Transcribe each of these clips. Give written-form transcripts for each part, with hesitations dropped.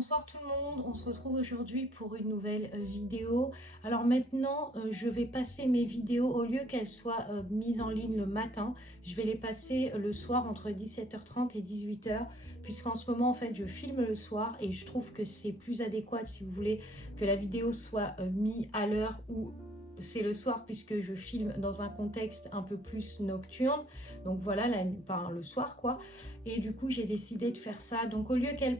Bonsoir tout le monde, on se retrouve aujourd'hui pour une nouvelle vidéo. Alors maintenant, je vais passer mes vidéos, au lieu qu'elles soient mises en ligne le matin, je vais les passer le soir entre 17h30 et 18h, puisqu'en ce moment, en fait, je filme le soir et je trouve que c'est plus adéquat si vous voulez que la vidéo soit mise à l'heure où c'est le soir, puisque je filme dans un contexte un peu plus nocturne. Donc voilà, le soir quoi. Et du coup, j'ai décidé de faire ça. Donc au lieu qu'elles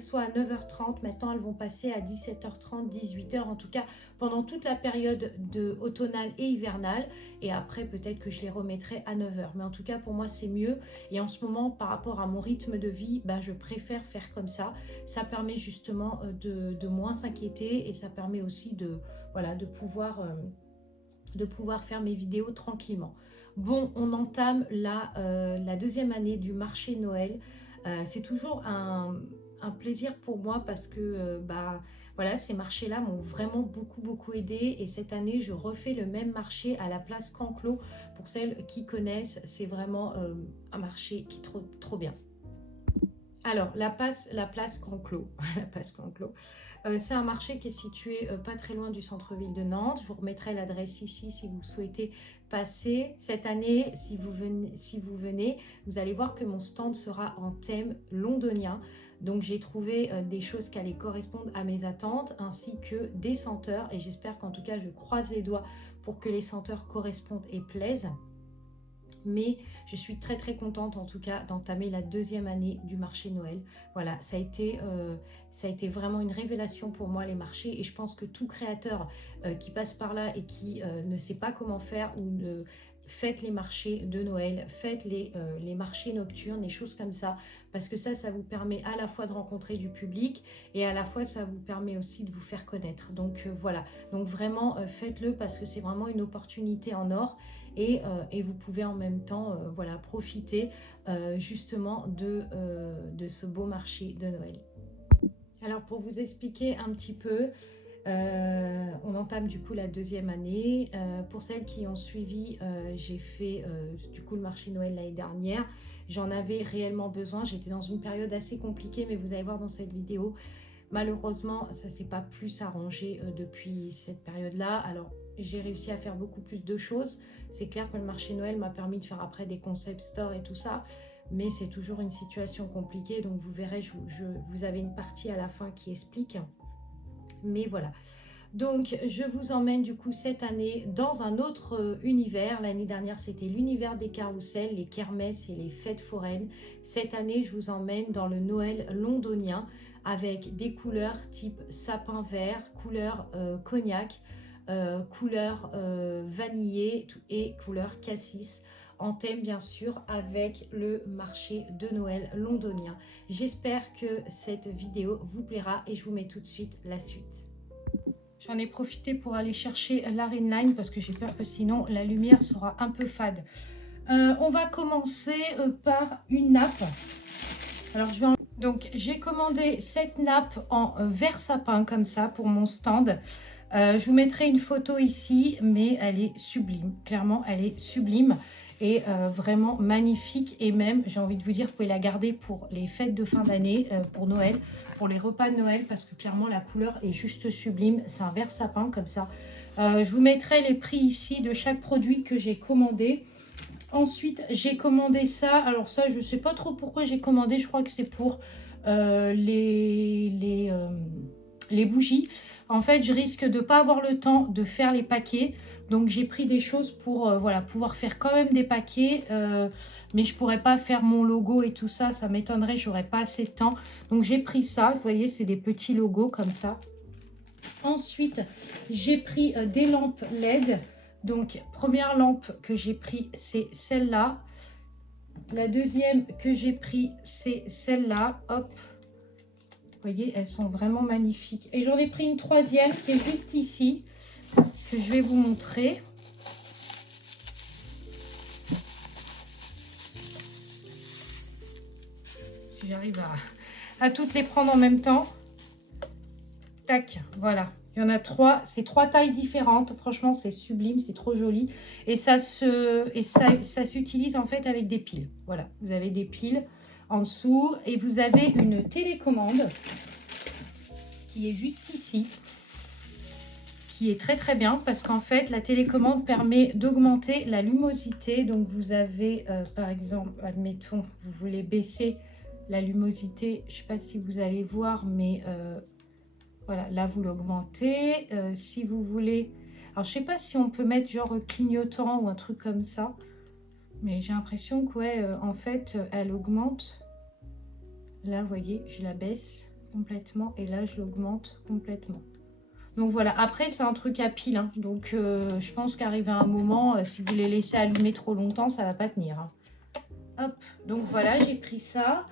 soient à 9h30, maintenant elles vont passer à 17h30, 18h, en tout cas pendant toute la période automnale et hivernale. Et après, peut-être que je les remettrai à 9h. Mais en tout cas, pour moi, c'est mieux. Et en ce moment, par rapport à mon rythme de vie, je préfère faire comme ça. Ça permet justement de moins s'inquiéter et ça permet aussi voilà, de pouvoir faire mes vidéos tranquillement. Bon, on entame la deuxième année du marché Noël. C'est toujours un plaisir pour moi parce que voilà, ces marchés-là m'ont vraiment beaucoup aidé. Et cette année, je refais le même marché à la place Canclos. Pour celles qui connaissent, c'est vraiment un marché qui est trop bien. Alors, la place Canclos, la place Canclos, c'est un marché qui est situé pas très loin du centre-ville de Nantes. Je vous remettrai l'adresse ici si vous souhaitez passer. Cette année, si vous venez, vous allez voir que mon stand sera en thème londonien. Donc, j'ai trouvé des choses qui allaient correspondre à mes attentes, ainsi que des senteurs. Et j'espère qu'en tout cas, je croise les doigts pour que les senteurs correspondent et plaisent. Mais je suis très contente en tout cas d'entamer la deuxième année du marché Noël. Voilà, ça a été vraiment une révélation pour moi, les marchés, et je pense que tout créateur qui passe par là et qui ne sait pas comment faire, ou faites les marchés de Noël, faites les marchés nocturnes, les choses comme ça, parce que ça vous permet à la fois de rencontrer du public et à la fois ça vous permet aussi de vous faire connaître. Donc voilà, donc vraiment faites-le parce que c'est vraiment une opportunité en or. Et vous pouvez en même temps voilà, profiter justement de ce beau marché de Noël. Alors pour vous expliquer un petit peu, on entame du coup la deuxième année. Pour celles qui ont suivi, j'ai fait du coup le marché Noël l'année dernière. J'en avais réellement besoin, j'étais dans une période assez compliquée, mais vous allez voir dans cette vidéo, malheureusement ça ne s'est pas plus arrangé depuis cette période-là. Alors j'ai réussi à faire beaucoup plus de choses. C'est clair que le marché Noël m'a permis de faire après des concept stores et tout ça, mais c'est toujours une situation compliquée. Donc vous verrez, vous avez une partie à la fin qui explique. Mais voilà. Donc je vous emmène du coup cette année dans un autre univers. L'année dernière c'était l'univers des carrousels, les kermesses et les fêtes foraines. Cette année je vous emmène dans le Noël londonien avec des couleurs type sapin vert, couleur cognac, couleur vanillé et couleur cassis, en thème bien sûr avec le marché de Noël londonien. J'espère que cette vidéo vous plaira et je vous mets tout de suite la suite. J'en ai profité pour aller chercher la ring line parce que j'ai peur que sinon la lumière sera un peu fade. On va commencer par une nappe. Alors donc j'ai commandé cette nappe en vert sapin comme ça pour mon stand. Je vous mettrai une photo ici, mais elle est sublime. Clairement, elle est sublime et vraiment magnifique. Et même, j'ai envie de vous dire, vous pouvez la garder pour les fêtes de fin d'année, pour Noël, pour les repas de Noël, parce que clairement, la couleur est juste sublime. C'est un vert sapin comme ça. Je vous mettrai les prix ici de chaque produit que j'ai commandé. Ensuite, j'ai commandé ça. Alors ça, je ne sais pas trop pourquoi j'ai commandé. Je crois que c'est pour les bougies. En fait, je risque de ne pas avoir le temps de faire les paquets. Donc, j'ai pris des choses pour voilà, pouvoir faire quand même des paquets. Mais je ne pourrais pas faire mon logo et tout ça. Ça m'étonnerait, j'aurais pas assez de temps. Donc, j'ai pris ça. Vous voyez, c'est des petits logos comme ça. Ensuite, j'ai pris des lampes LED. Donc, première lampe que j'ai pris, c'est celle-là. La deuxième que j'ai pris, c'est celle-là. Hop. Vous voyez, elles sont vraiment magnifiques. Et j'en ai pris une troisième qui est juste ici, que je vais vous montrer. Si j'arrive à toutes les prendre en même temps. Tac, voilà. Il y en a trois, c'est trois tailles différentes. Franchement, c'est sublime, c'est trop joli. Et ça s'utilise en fait avec des piles. Voilà, vous avez des piles en dessous. Et vous avez une télécommande qui est juste ici, qui est très très bien parce qu'en fait la télécommande permet d'augmenter la luminosité. Donc vous avez par exemple, admettons, vous voulez baisser la luminosité, je ne sais pas si vous allez voir, mais voilà, là vous l'augmentez. Si vous voulez, alors je sais pas si on peut mettre genre clignotant ou un truc comme ça, mais j'ai l'impression que ouais, en fait elle augmente. Là vous voyez, je la baisse complètement et là je l'augmente complètement. Donc voilà, après c'est un truc à pile, hein. Donc je pense qu'arrivé à un moment, si vous les laissez allumer trop longtemps, ça va pas tenir, hein. Hop, donc voilà, j'ai pris ça.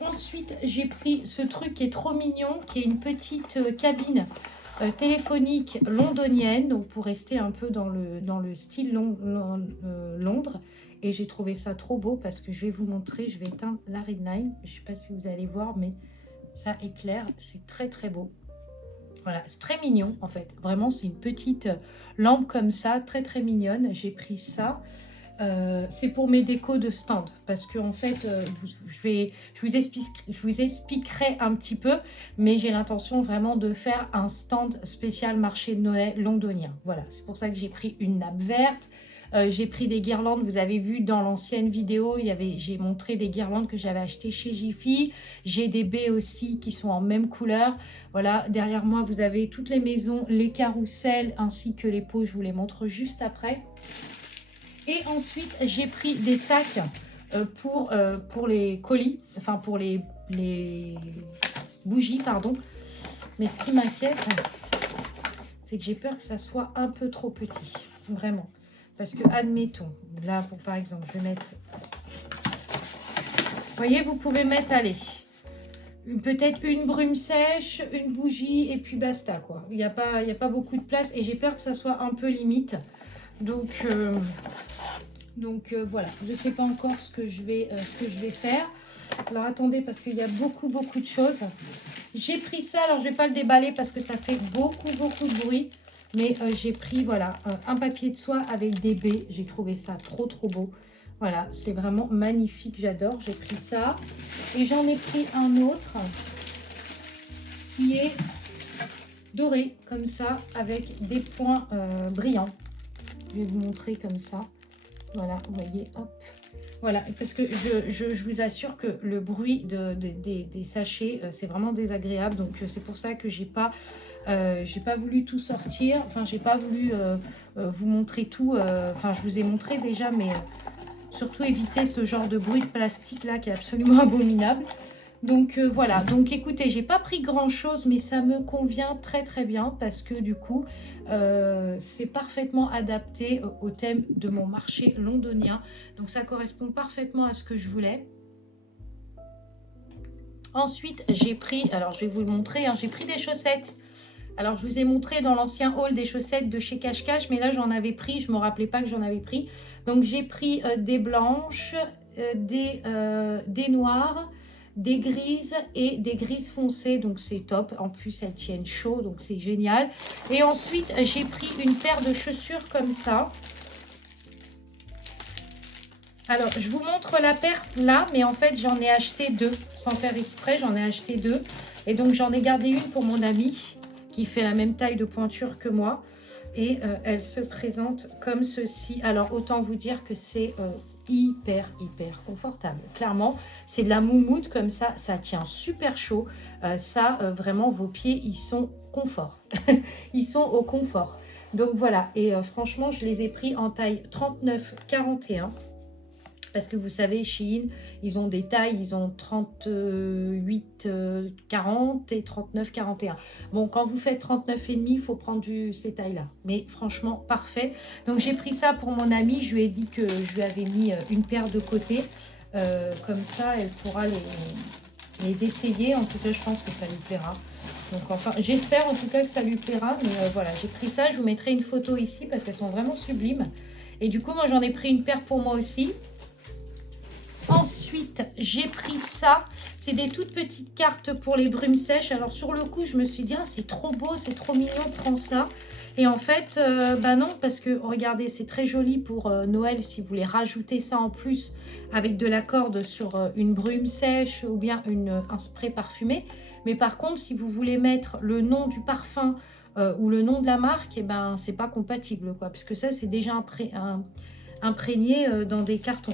Ensuite, j'ai pris ce truc qui est trop mignon, qui est une petite cabine téléphonique londonienne, donc pour rester un peu dans le style Londres. Et j'ai trouvé ça trop beau parce que je vais vous montrer, je vais éteindre la ring line. Je ne sais pas si vous allez voir, mais ça éclaire, c'est très très beau. Voilà, c'est très mignon en fait. Vraiment, c'est une petite lampe comme ça, très très mignonne. J'ai pris ça. C'est pour mes décos de stand parce que en fait je vous expliquerai un petit peu, mais j'ai l'intention vraiment de faire un stand spécial marché de Noël londonien. Voilà, c'est pour ça que j'ai pris une nappe verte. J'ai pris des guirlandes, vous avez vu dans l'ancienne vidéo, j'ai montré des guirlandes que j'avais achetées chez Jiffy. J'ai des baies aussi qui sont en même couleur. Voilà, derrière moi vous avez toutes les maisons, les carrousels ainsi que les pots, je vous les montre juste après. Et ensuite, j'ai pris des sacs pour les colis, enfin pour les bougies, pardon. Mais ce qui m'inquiète, c'est que j'ai peur que ça soit un peu trop petit, vraiment. Parce que, admettons, là, par exemple, je vais mettre... Vous voyez, vous pouvez mettre, allez, peut-être une brume sèche, une bougie, et puis basta, quoi. Il n'y a pas beaucoup de place, et j'ai peur que ça soit un peu limite. Donc voilà, je ne sais pas encore ce que je vais faire. Alors attendez, parce qu'il y a beaucoup de choses. J'ai pris ça, alors je ne vais pas le déballer parce que ça fait beaucoup de bruit. Mais j'ai pris voilà un papier de soie avec des baies. J'ai trouvé ça trop beau. Voilà, c'est vraiment magnifique, j'adore. J'ai pris ça. Et j'en ai pris un autre qui est doré, comme ça, avec des points brillants. Je vais vous montrer comme ça. Voilà, vous voyez, hop. Voilà, parce que je vous assure que le bruit des sachets, c'est vraiment désagréable. Donc, c'est pour ça que j'ai pas voulu tout sortir. Enfin, j'ai pas voulu vous montrer tout. Enfin, je vous ai montré déjà, mais surtout éviter ce genre de bruit de plastique là qui est absolument abominable. Donc voilà, donc écoutez, j'ai pas pris grand chose, mais ça me convient très bien parce que du coup c'est parfaitement adapté au thème de mon marché londonien. Donc ça correspond parfaitement à ce que je voulais. Ensuite j'ai pris, alors je vais vous le montrer, hein, j'ai pris des chaussettes. Alors je vous ai montré dans l'ancien haul des chaussettes de chez Cache Cache, mais là j'en avais pris, je me rappelais pas que j'en avais pris. Donc j'ai pris des blanches, des noires, des grises et des grises foncées, donc c'est top. En plus elles tiennent chaud, donc c'est génial. Et ensuite j'ai pris une paire de chaussures comme ça. Alors je vous montre la paire là, mais en fait j'en ai acheté deux sans faire exprès, j'en ai acheté deux et donc j'en ai gardé une pour mon amie qui fait la même taille de pointure que moi et elle se présente comme ceci. Alors autant vous dire que c'est hyper confortable. Clairement, c'est de la moumoute comme ça, ça tient super chaud. Vraiment, vos pieds, ils sont confort. Ils sont au confort. Donc voilà, et franchement, je les ai pris en taille 39-41. Parce que vous savez, Shein, ils ont des tailles, ils ont 38-40 et 39-41. Bon, quand vous faites 39,5, il faut prendre ces tailles-là. Mais franchement, parfait. Donc, j'ai pris ça pour mon amie. Je lui ai dit que je lui avais mis une paire de côté. Comme ça, elle pourra les essayer. En tout cas, je pense que ça lui plaira. Donc, enfin, j'espère en tout cas que ça lui plaira. Mais voilà, j'ai pris ça. Je vous mettrai une photo ici parce qu'elles sont vraiment sublimes. Et du coup, moi, j'en ai pris une paire pour moi aussi. Ensuite, j'ai pris ça. C'est des toutes petites cartes pour les brumes sèches. Alors, sur le coup, je me suis dit, ah, c'est trop beau, c'est trop mignon, prends ça. Et en fait, bah non, parce que regardez, c'est très joli pour Noël si vous voulez rajouter ça en plus avec de la corde sur une brume sèche ou bien un spray parfumé. Mais par contre, si vous voulez mettre le nom du parfum ou le nom de la marque, et ben c'est pas compatible, quoi, parce que ça c'est déjà imprégné dans des cartons.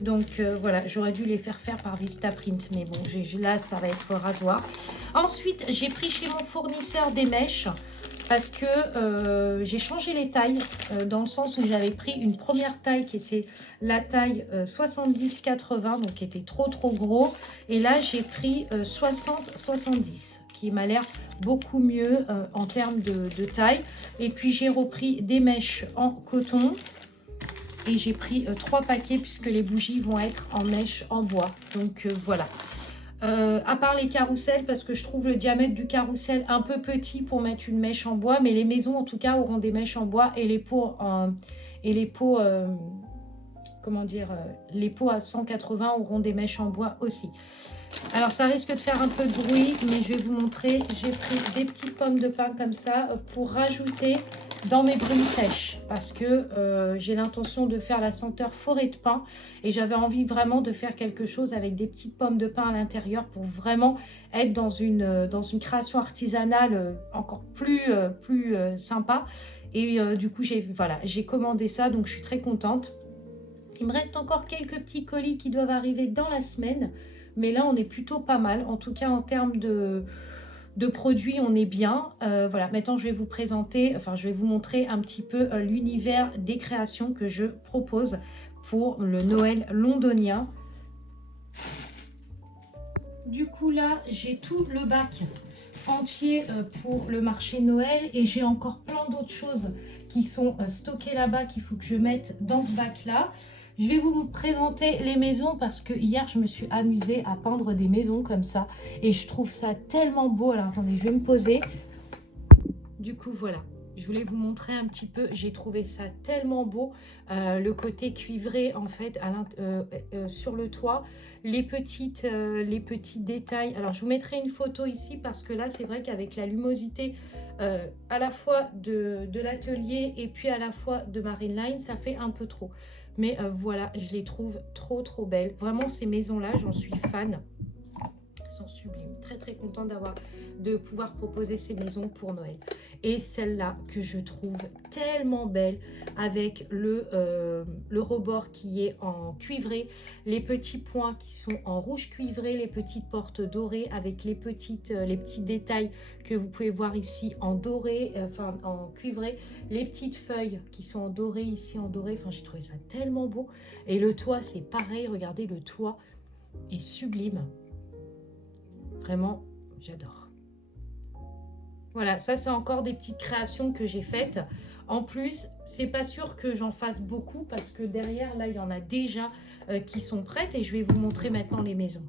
Donc voilà, j'aurais dû les faire par Vistaprint, mais bon, là ça va être rasoir. Ensuite, j'ai pris chez mon fournisseur des mèches parce que j'ai changé les tailles dans le sens où j'avais pris une première taille qui était la taille 70-80, donc qui était trop gros, et là j'ai pris 60-70 qui m'a l'air beaucoup mieux en termes de taille. Et puis j'ai repris des mèches en coton. Et j'ai pris 3 paquets puisque les bougies vont être en mèche en bois. Donc voilà. À part les carousels, parce que je trouve le diamètre du carrousel un peu petit pour mettre une mèche en bois. Mais les maisons en tout cas auront des mèches en bois. Et les pots, comment dire, les pots à 180 auront des mèches en bois aussi. Alors ça risque de faire un peu de bruit, mais je vais vous montrer. J'ai pris des petites pommes de pin comme ça pour rajouter dans mes brumes sèches, parce que j'ai l'intention de faire la senteur forêt de pin et j'avais envie vraiment de faire quelque chose avec des petites pommes de pin à l'intérieur pour vraiment être dans une création artisanale encore plus sympa. Et du coup j'ai commandé ça, donc je suis très contente. Il me reste encore quelques petits colis qui doivent arriver dans la semaine. Mais là, on est plutôt pas mal. En tout cas, en termes de produits, on est bien. Voilà, maintenant, je vais vous présenter, enfin, je vais vous montrer un petit peu l'univers des créations que je propose pour le Noël londonien. Du coup, là, j'ai tout le bac entier pour le marché Noël et j'ai encore plein d'autres choses qui sont stockées là-bas qu'il faut que je mette dans ce bac-là. Je vais vous présenter les maisons parce que hier, je me suis amusée à peindre des maisons comme ça. Et je trouve ça tellement beau. Alors, attendez, je vais me poser. Du coup, voilà. Je voulais vous montrer un petit peu. J'ai trouvé ça tellement beau. Le côté cuivré, en fait, sur le toit. Les petits détails. Alors, je vous mettrai une photo ici parce que là, c'est vrai qu'avec la lumosité à la fois de l'atelier et puis à la fois de Marine Line, ça fait un peu trop. Mais voilà, je les trouve trop belles. Vraiment, ces maisons-là, j'en suis fan. Elles sont sublimes. Très contente de pouvoir proposer ces maisons pour Noël. Et celle-là que je trouve tellement belle avec le rebord qui est en cuivré, les petits points qui sont en rouge cuivré, les petites portes dorées avec les petits détails que vous pouvez voir ici en doré, enfin en cuivré, les petites feuilles qui sont en doré ici en doré. Enfin, j'ai trouvé ça tellement beau. Et le toit, c'est pareil. Regardez, le toit est sublime. Vraiment, j'adore. Voilà, ça c'est encore des petites créations que j'ai faites. En plus, c'est pas sûr que j'en fasse beaucoup parce que derrière, là, il y en a déjà qui sont prêtes et je vais vous montrer maintenant les maisons.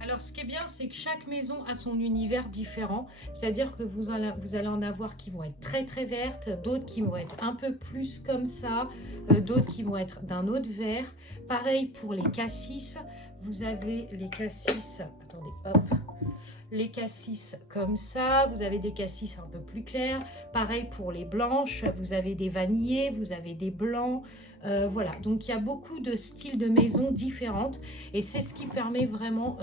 Alors, ce qui est bien, c'est que chaque maison a son univers différent. C'est-à-dire que vous allez en avoir qui vont être très vertes, d'autres qui vont être un peu plus comme ça, d'autres qui vont être d'un autre vert. Pareil pour les cassis. Vous avez les cassis, attendez, hop, les cassis comme ça, vous avez des cassis un peu plus clairs. Pareil pour les blanches, vous avez des vanillés, vous avez des blancs. Voilà, donc il y a beaucoup de styles de maisons différentes et c'est ce qui permet vraiment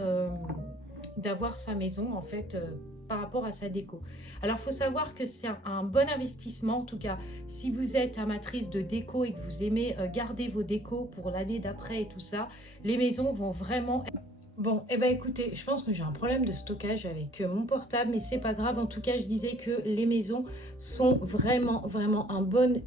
d'avoir sa maison en fait par rapport à sa déco. Alors il faut savoir que c'est un bon investissement, en tout cas si vous êtes amatrice de déco et que vous aimez garder vos décos pour l'année d'après et tout ça, les maisons vont vraiment... Bon, et ben écoutez, je pense que j'ai un problème de stockage avec mon portable, mais c'est pas grave. En tout cas, je disais que les maisons sont vraiment un bon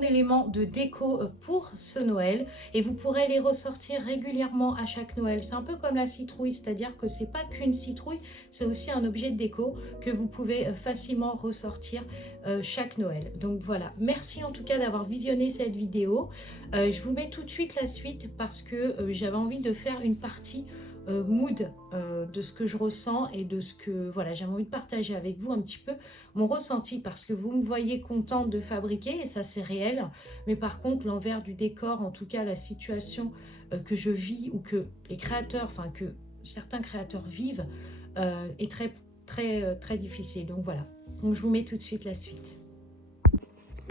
élément de déco pour ce Noël. Et vous pourrez les ressortir régulièrement à chaque Noël. C'est un peu comme la citrouille, c'est-à-dire que c'est pas qu'une citrouille, c'est aussi un objet de déco que vous pouvez facilement ressortir chaque Noël. Donc voilà, merci en tout cas d'avoir visionné cette vidéo. Je vous mets tout de suite la suite parce que j'avais envie de faire une partie mood de ce que je ressens et de ce que voilà, j'avais envie de partager avec vous un petit peu mon ressenti parce que vous me voyez contente de fabriquer et ça c'est réel, mais par contre l'envers du décor, en tout cas la situation que je vis ou que les créateurs, enfin que certains créateurs vivent est très très difficile. Donc voilà, donc je vous mets tout de suite la suite.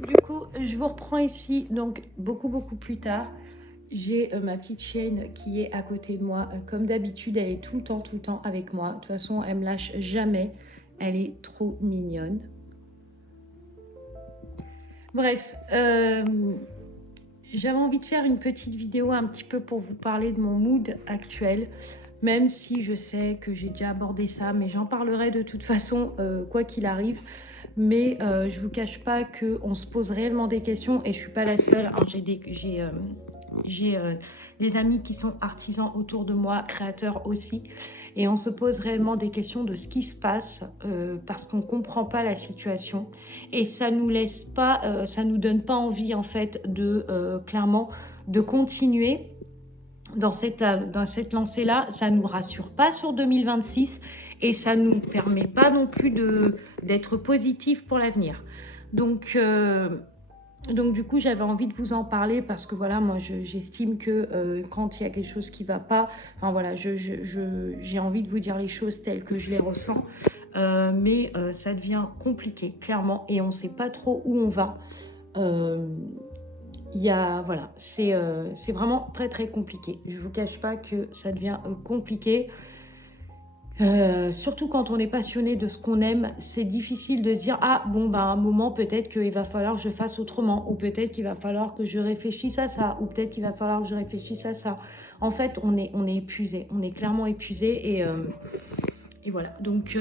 Du coup, je vous reprends ici, donc beaucoup plus tard. J'ai ma petite chienne qui est à côté de moi. Comme d'habitude, elle est tout le temps avec moi. De toute façon, elle me lâche jamais. Elle est trop mignonne. Bref, j'avais envie de faire une petite vidéo un petit peu pour vous parler de mon mood actuel. Même si je sais que j'ai déjà abordé ça, mais j'en parlerai de toute façon, quoi qu'il arrive. Mais je ne vous cache pas qu'on se pose réellement des questions et je ne suis pas la seule. Alors, j'ai des amis qui sont artisans autour de moi, créateurs aussi. Et on se pose réellement des questions de ce qui se passe parce qu'on ne comprend pas la situation. Et ça nous laisse pas, ça nous donne pas envie en fait de clairement de continuer dans cette lancée-là. Ça ne nous rassure pas sur 2026 et ça ne nous permet pas non plus d'être positif pour l'avenir. Donc du coup, j'avais envie de vous en parler parce que voilà, moi, j'estime que quand il y a quelque chose qui ne va pas, enfin voilà, j'ai envie de vous dire les choses telles que je les ressens, mais ça devient compliqué, clairement, et on ne sait pas trop où on va. Voilà, c'est vraiment très compliqué. Je ne vous cache pas que ça devient compliqué. Surtout quand on est passionné de ce qu'on aime, c'est difficile de se dire ah bon bah à un moment peut-être qu'il va falloir que je fasse autrement, ou peut-être qu'il va falloir que je réfléchisse à ça, ou peut-être qu'il va falloir que je réfléchisse à ça. En fait, on est épuisé, on est clairement épuisé et voilà. Donc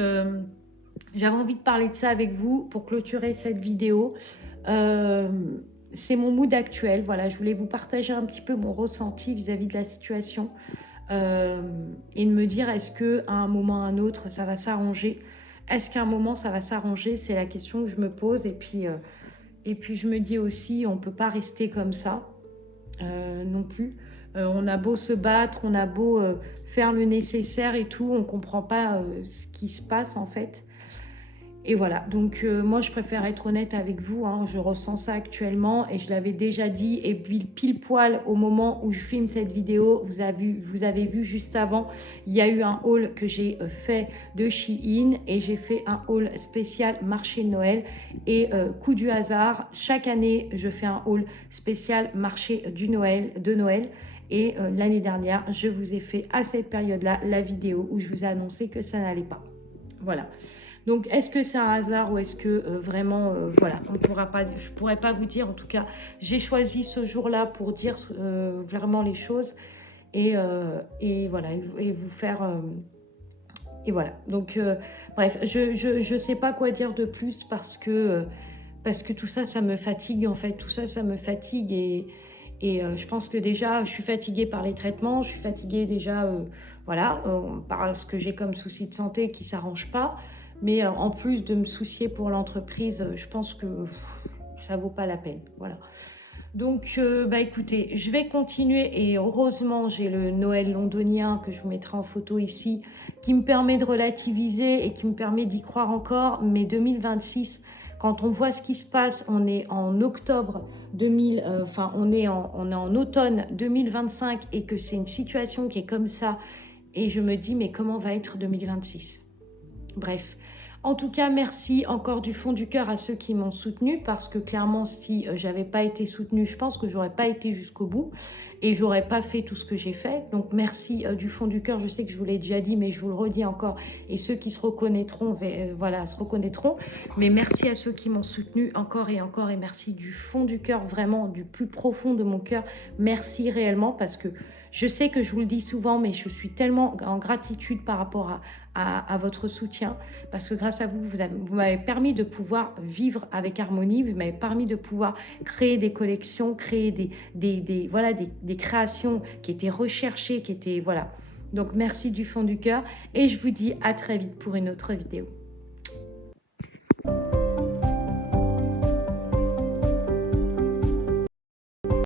j'avais envie de parler de ça avec vous pour clôturer cette vidéo. C'est mon mood actuel. Voilà, je voulais vous partager un petit peu mon ressenti vis-à-vis de la situation. Et de me dire est-ce qu'à un moment ou à un autre ça va s'arranger, est-ce qu'à un moment ça va s'arranger, c'est la question que je me pose. Et puis je me dis aussi on ne peut pas rester comme ça non plus. On a beau se battre, on a beau faire le nécessaire et tout, on ne comprend pas ce qui se passe en fait. Et voilà, donc moi je préfère être honnête avec vous, hein. Je ressens ça actuellement et je l'avais déjà dit. Et puis pile poil au moment où je filme cette vidéo, vous avez vu juste avant, il y a eu un haul que j'ai fait de Shein et j'ai fait un haul spécial marché de Noël. Et coup du hasard, chaque année je fais un haul spécial marché de Noël. Et l'année dernière, je vous ai fait à cette période-là la vidéo où je vous ai annoncé que ça n'allait pas. Voilà. Donc, est-ce que c'est un hasard ou est-ce que vraiment, voilà, je ne pourrais pas vous dire. En tout cas, j'ai choisi ce jour-là pour dire vraiment les choses et voilà, et vous faire... et voilà, donc bref, je ne sais pas quoi dire de plus parce que tout ça, ça me fatigue en fait. Tout ça, ça me fatigue et je pense que déjà, je suis fatiguée par les traitements, je suis fatiguée déjà, voilà, par ce que j'ai comme souci de santé qui ne s'arrange pas. Mais en plus de me soucier pour l'entreprise, je pense que ça ne vaut pas la peine. Voilà. Donc, bah écoutez, je vais continuer et heureusement, j'ai le Noël londonien que je vous mettrai en photo ici, qui me permet de relativiser et qui me permet d'y croire encore. Mais 2026, quand on voit ce qui se passe, on est en octobre 2000, enfin on est en automne 2025 et que c'est une situation qui est comme ça. Et je me dis, mais comment va être 2026 ? Bref. En tout cas, merci encore du fond du cœur à ceux qui m'ont soutenue parce que clairement, si j'avais pas été soutenue, je pense que j'aurais pas été jusqu'au bout et j'aurais pas fait tout ce que j'ai fait. Donc merci du fond du cœur. Je sais que je vous l'ai déjà dit, mais je vous le redis encore. Et ceux qui se reconnaîtront, voilà, se reconnaîtront. Mais merci à ceux qui m'ont soutenue encore et merci du fond du cœur, vraiment du plus profond de mon cœur. Merci réellement parce que je sais que je vous le dis souvent, mais je suis tellement en gratitude par rapport à votre soutien, parce que grâce à vous, vous m'avez permis de pouvoir vivre avec harmonie, vous m'avez permis de pouvoir créer des collections, créer des créations qui étaient recherchées, qui étaient, voilà. Donc merci du fond du cœur et je vous dis à très vite pour une autre vidéo.